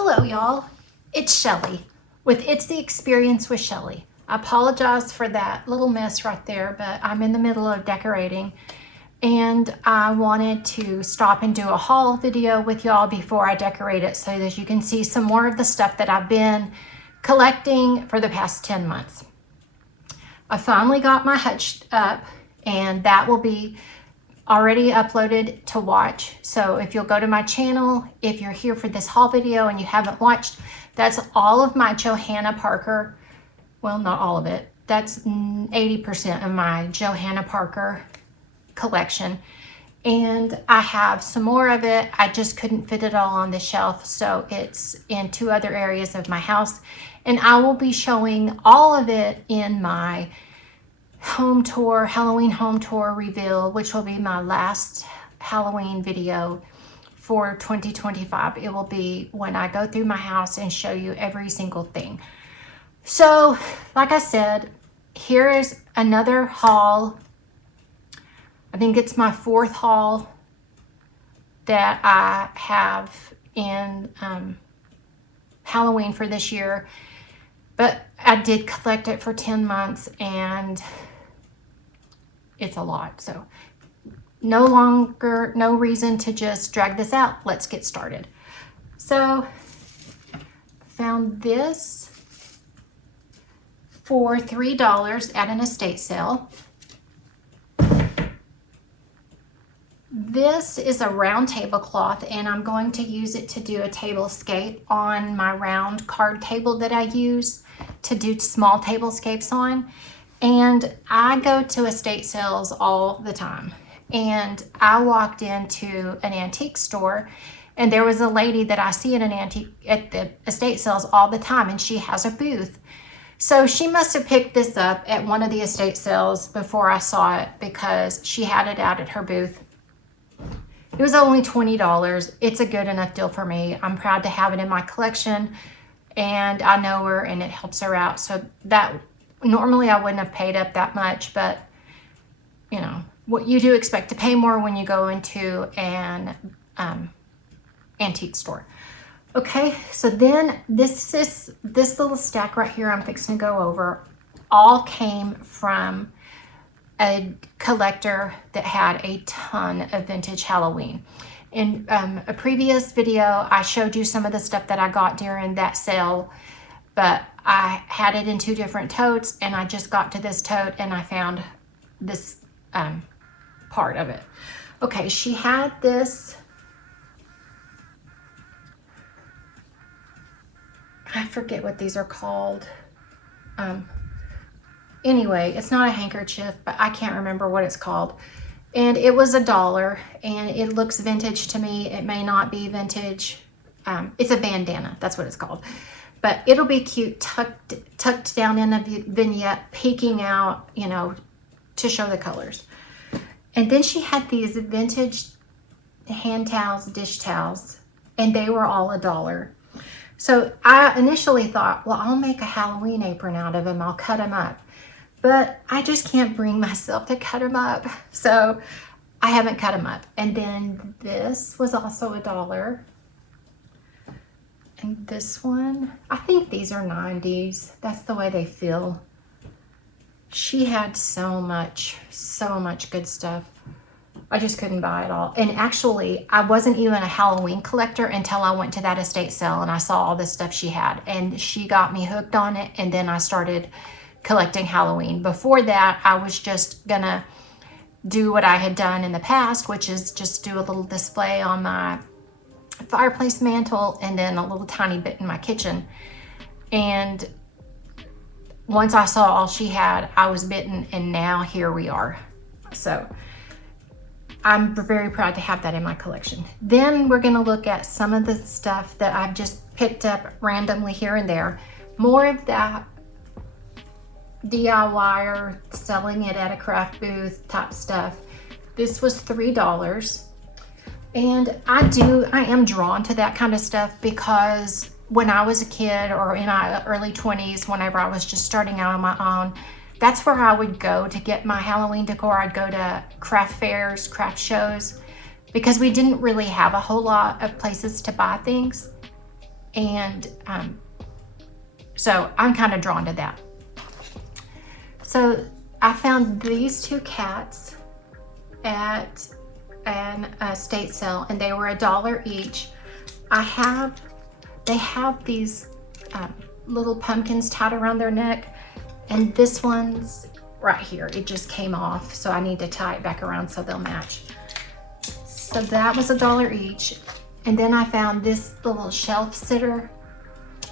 Hello y'all, it's Shelly with It's the Experience with Shelly. I apologize for that little mess right there, but I'm in the middle of decorating and I wanted to stop and do a haul video with y'all before I decorate it so that you can see some more of the stuff that I've been collecting for the past 10 months. I finally got my hutch up and that will be already uploaded to watch. So if you'll go to my channel, if you're here for this haul video and you haven't watched, that's all of my Johanna Parker, well, not all of it, that's 80% of my Johanna Parker collection. And I have some more of it. I just couldn't fit it all on the shelf, so it's in two other areas of my house. And I will be showing all of it in my home tour, Halloween home tour reveal, which will be my last Halloween video for 2025. It will be when I go through my house and show you every single thing. So, like I said, here is another haul. I think it's my fourth haul that I have in Halloween for this year. But I did collect it for 10 months and it's a lot. So no reason to just drag this out. Let's get started. So found this for $3 at an estate sale. This is a round tablecloth and I'm going to use it to do a tablescape on my round card table that I use to do small tablescapes on. And I go to estate sales all the time. And I walked into an antique store and there was a lady that I see at the estate sales all the time, and she has a booth. So she must have picked this up at one of the estate sales before I saw it because she had it out at her booth. It was only $20. It's a good enough deal for me. I'm proud to have it in my collection and I know her and it helps her out. So that normally I wouldn't have paid up that much, but you know, what you do expect to pay more when you go into an antique store. Okay, so then this little stack right here I'm fixing to go over all came from a collector that had a ton of vintage Halloween. In a previous video, I showed you some of the stuff that I got during that sale, but I had it in two different totes and I just got to this tote and I found this part of it. Okay, she had this, I forget what these are called. Anyway, it's not a handkerchief, but I can't remember what it's called. And it was $1 and it looks vintage to me. It may not be vintage. It's a bandana, that's what it's called. But it'll be cute tucked down in a vignette, peeking out, you know, to show the colors. And then she had these vintage hand towels, dish towels, and they were all $1. So I initially thought, well, I'll make a Halloween apron out of them. I'll cut them up. But I just can't bring myself to cut them up. So I haven't cut them up. And then this was also $1. And this one, I think these are 90s. That's the way they feel. She had so much good stuff. I just couldn't buy it all. And actually, I wasn't even a Halloween collector until I went to that estate sale and I saw all this stuff she had. And she got me hooked on it. And then I started collecting Halloween. Before that, I was just gonna do what I had done in the past, which is just do a little display on my fireplace mantle and then a little tiny bit in my kitchen. And once I saw all she had, I was bitten, and now here we are. So I'm very proud to have that in my collection. Then we're gonna look at some of the stuff that I've just picked up randomly here and there. More of that DIY selling it at a craft booth type stuff. This was $3. And I am drawn to that kind of stuff because when I was a kid or in my early 20s, whenever I was just starting out on my own, that's where I would go to get my Halloween decor. I'd go to craft fairs, craft shows, because we didn't really have a whole lot of places to buy things. And so I'm kind of drawn to that. So I found these two cats at an estate sale, and they were $1 each. They have these little pumpkins tied around their neck, and this one's right here. It just came off, so I need to tie it back around so they'll match. So that was $1 each. And then I found this little shelf sitter.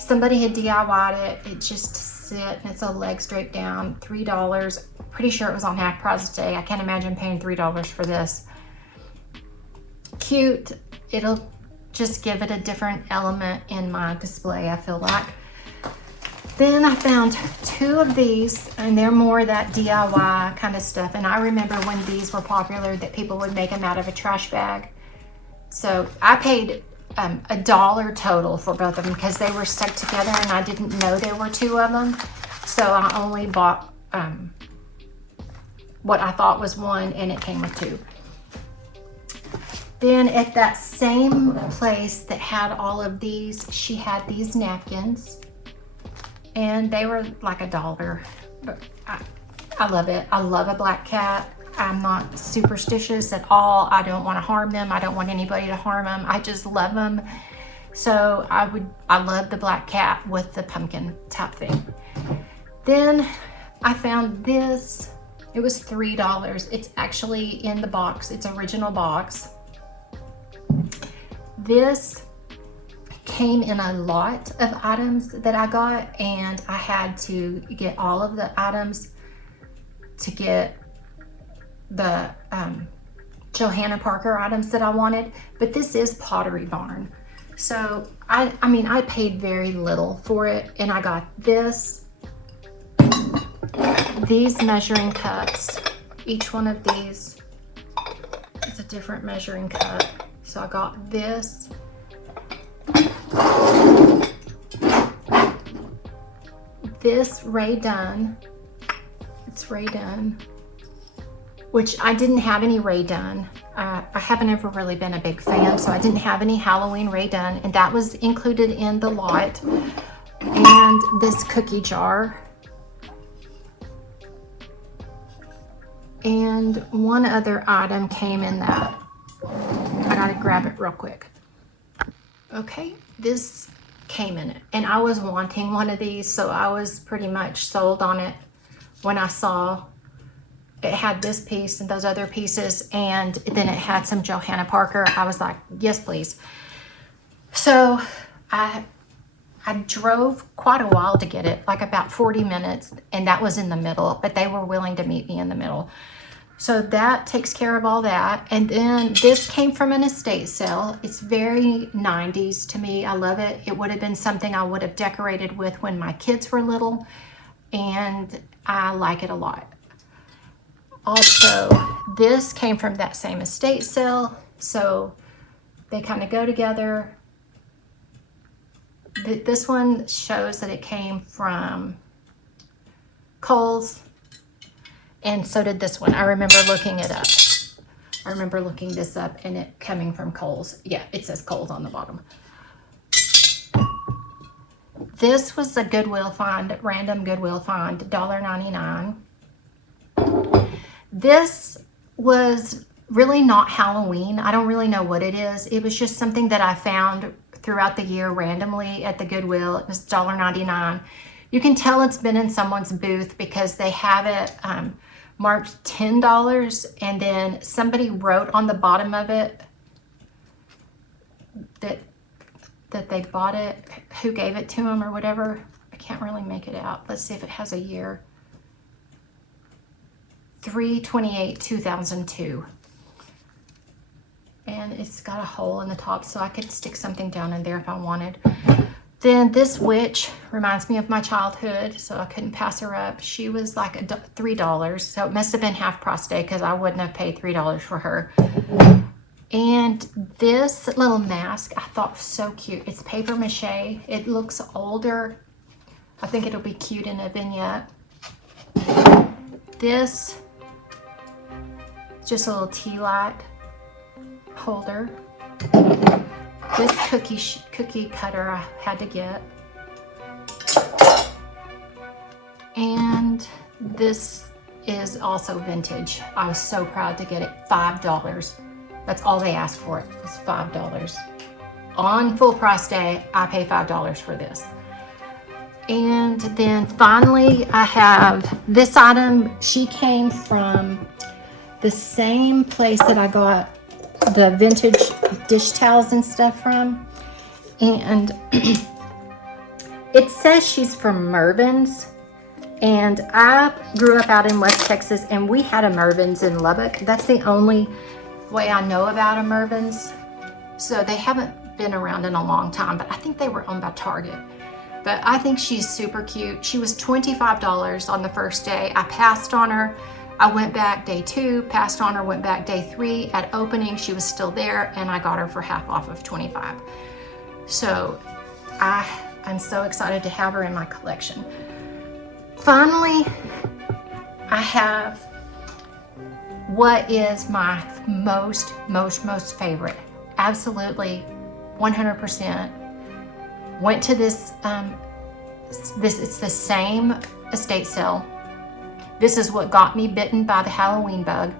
Somebody had DIY'd it. It just sit, and it's a legs draped down, $3. Pretty sure it was on half price today. I can't imagine paying $3 for this. Cute. It'll just give it a different element in my display, I feel like. Then I found two of these, and they're more that DIY kind of stuff. And I remember when these were popular that people would make them out of a trash bag. So I paid $1 total for both of them because they were stuck together and I didn't know there were two of them. So I only bought what I thought was one, and it came with two. Then at that same place that had all of these, she had these napkins, and they were like $1. But I love it. I love a black cat. I'm not superstitious at all. I don't want to harm them. I don't want anybody to harm them. I just love them. So I love the black cat with the pumpkin type thing. Then I found this. It was $3. It's actually in the box. It's original box. This came in a lot of items that I got, and I had to get all of the items to get the Johanna Parker items that I wanted. But this is Pottery Barn. So I mean, I paid very little for it, and I got these measuring cups. Each one of these is a different measuring cup. So I got this. This Ray Dunn. It's Ray Dunn, which I didn't have any Ray Dunn. I haven't ever really been a big fan, so I didn't have any Halloween Ray Dunn, and that was included in the lot. And this cookie jar. And one other item came in that. I gotta grab it real quick. Okay, this came in it, and I was wanting one of these, so I was pretty much sold on it when I saw it had this piece and those other pieces, and then it had some Johanna Parker. I was like, yes, please. So I drove quite a while to get it, like about 40 minutes, and that was in the middle, but they were willing to meet me in the middle. So that takes care of all that. And then this came from an estate sale. It's very 90s to me. I love it. It would have been something I would have decorated with when my kids were little, and I like it a lot. Also, this came from that same estate sale, so they kind of go together. This one shows that it came from Kohl's, and so did this one. I remember looking it up. I remember looking this up and it coming from Kohl's. Yeah, it says Kohl's on the bottom. This was a Goodwill find, random Goodwill find, $1.99. This was really not Halloween. I don't really know what it is. It was just something that I found throughout the year randomly at the Goodwill. It was $1.99. You can tell it's been in someone's booth because they have it marked $10, and then somebody wrote on the bottom of it that they bought it, who gave it to them or whatever. I can't really make it out. Let's see if it has a year. 3/28/2002. And it's got a hole in the top, so I could stick something down in there if I wanted. Then this witch reminds me of my childhood, so I couldn't pass her up. She was like $3, so it must have been half price day because I wouldn't have paid $3 for her. And this little mask I thought was so cute. It's paper mache. It looks older. I think it'll be cute in a vignette. This, just a little tea light holder. This cookie cutter I had to get. And this is also vintage. I was so proud to get it. $5. That's all they asked for it, was $5. On full price day, I pay $5 for this. And then finally, I have this item. She came from the same place that I got the vintage dish towels and stuff from. And it says she's from Mervyn's. And I grew up out in West Texas, and we had a Mervyn's in Lubbock. That's the only way I know about a Mervyn's. So they haven't been around in a long time, but I think they were owned by Target. But I think she's super cute. She was $25 on the first day. I passed on her. I went back day 2, passed on her, went back day 3. At opening, she was still there, and I got her for half off of $25. So I'm so excited to have her in my collection. Finally, I have what is my most favorite. Absolutely, 100%. Went to this, it's the same estate sale. This is what got me bitten by the Halloween bug.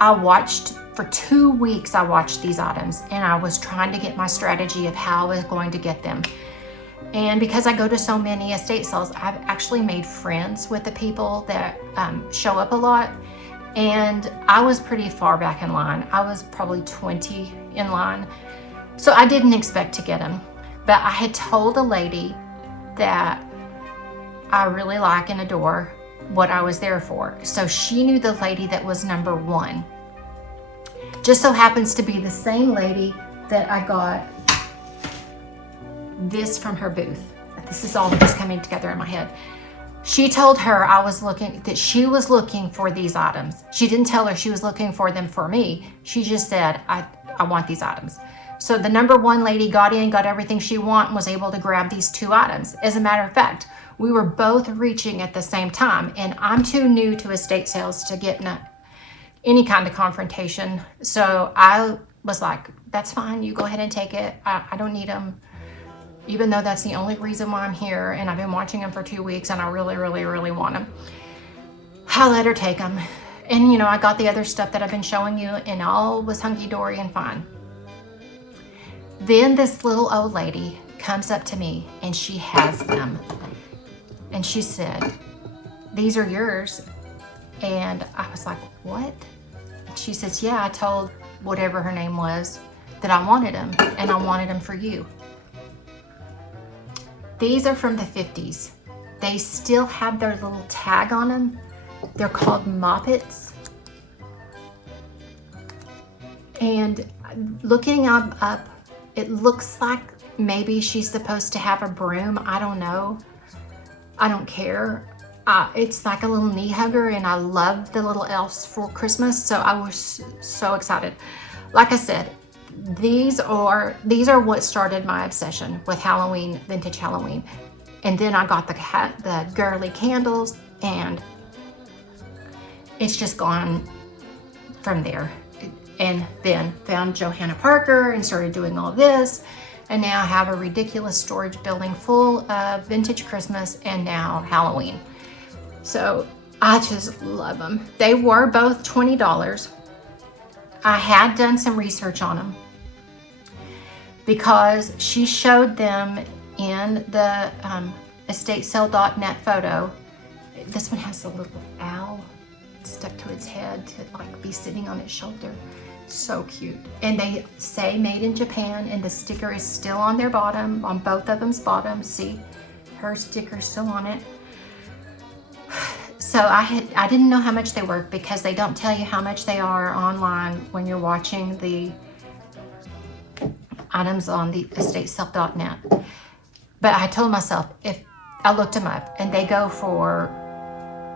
I watched, for 2 weeks, I watched these items, and I was trying to get my strategy of how I was going to get them. And because I go to so many estate sales, I've actually made friends with the people that show up a lot. And I was pretty far back in line. I was probably 20 in line. So I didn't expect to get them. But I had told a lady that I really like and adore what I was there for. So she knew the lady that was number 1. Just so happens to be the same lady that I got this from her booth. This is all just coming together in my head. She told her that she was looking for these items. She didn't tell her she was looking for them for me. She just said, I want these items. So the number 1 lady got in, got everything she wanted, and was able to grab these 2 items. As a matter of fact, we were both reaching at the same time, and I'm too new to estate sales to get in any kind of confrontation. So I was like, that's fine, you go ahead and take it. I don't need them. Even though that's the only reason why I'm here, and I've been watching them for 2 weeks, and I really, really, really want them. I let her take them. And I got the other stuff that I've been showing you, and all was hunky-dory and fine. Then this little old lady comes up to me, and she has them. And she said, these are yours. And I was like, what? And she says, yeah, I told whatever her name was that I wanted them, and I wanted them for you. These are from the 50s. They still have their little tag on them. They're called moppets. And looking up, it looks like maybe she's supposed to have a broom. I don't know. I don't care. It's like a little knee hugger, and I love the little elves for Christmas, so I was so excited. Like I said, these are what started my obsession with Halloween, vintage Halloween. And then I got the girly candles, and it's just gone from there. And then found Johanna Parker and started doing all this. And now I have a ridiculous storage building full of vintage Christmas and now Halloween. So I just love them. They were both $20. I had done some research on them because she showed them in the estatesale.net photo. This one has a little owl stuck to its head to like be sitting on its shoulder. So cute. And they say made in Japan, and the sticker is still on their bottom, on both of them's bottom. See, her sticker's still on it. So I didn't know how much they were because they don't tell you how much they are online when you're watching the items on the estatesale.net. But I told myself, if I looked them up, and they go for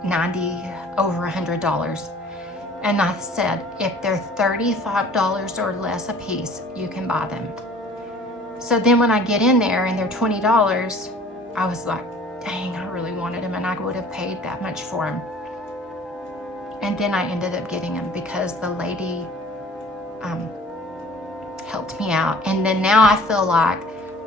$90, over $100. And I said, if they're $35 or less a piece, you can buy them. So then when I get in there and they're $20, I was like, dang, I really wanted them, and I would have paid that much for them. And then I ended up getting them because the lady helped me out. And then now I feel like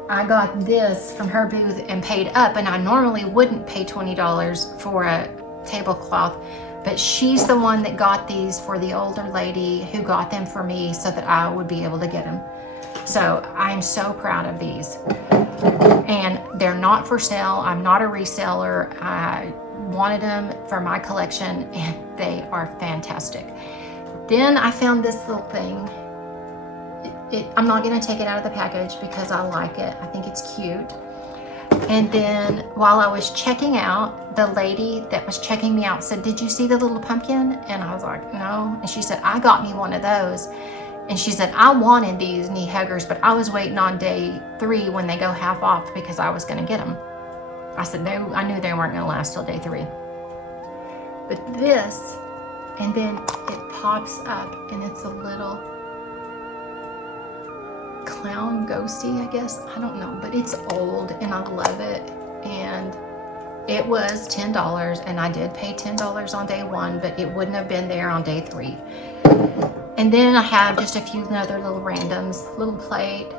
I got this from her booth and paid up, and I normally wouldn't pay $20 for a tablecloth, but she's the one that got these for the older lady who got them for me so that I would be able to get them. So I'm so proud of these. And they're not for sale. I'm not a reseller. I wanted them for my collection, and they are fantastic. Then I found this little thing. I'm not going to take it out of the package because I like it. I think it's cute. And then while I was checking out, the lady that was checking me out said, "Did you see the little pumpkin?" And I was like, "No." And she said, "I got me one of those." And she said, "I wanted these knee huggers, but I was waiting on day 3 when they go half off because I was going to get them." I said, "No, I knew they weren't going to last till day 3. But this, and then it pops up, and it's a little clown ghosty, I guess. I don't know, but it's old, and I love it. And it was $10, and I did pay $10 on day 1, but it wouldn't have been there on day 3. And then I have just a few other little randoms. Little plate,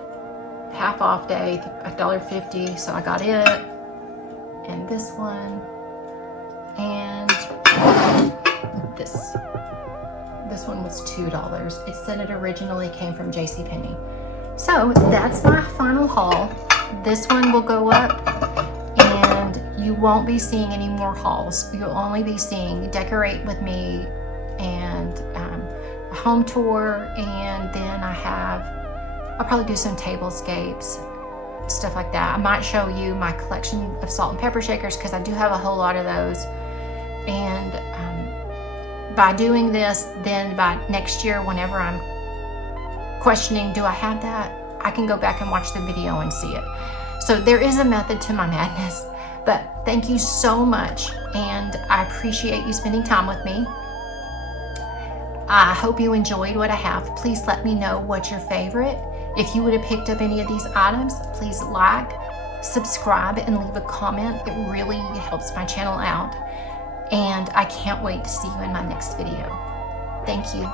half off day, $1.50, so I got it. And this one, and this one was $2. It said it originally came from JCPenney. So that's my final haul. This one will go up, and you won't be seeing any more hauls. You'll only be seeing Decorate with Me and a home tour, and then I'll probably do some tablescapes, stuff like that. I might show you my collection of salt and pepper shakers because I do have a whole lot of those. And by doing this, then by next year, whenever I'm questioning, do I have that, I can go back and watch the video and see it. So there is a method to my madness. But thank you so much, and I appreciate you spending time with me. I hope you enjoyed what I have. Please let me know what's your favorite. If you would have picked up any of these items, please like, subscribe, and leave a comment. It really helps my channel out. And I can't wait to see you in my next video. Thank you.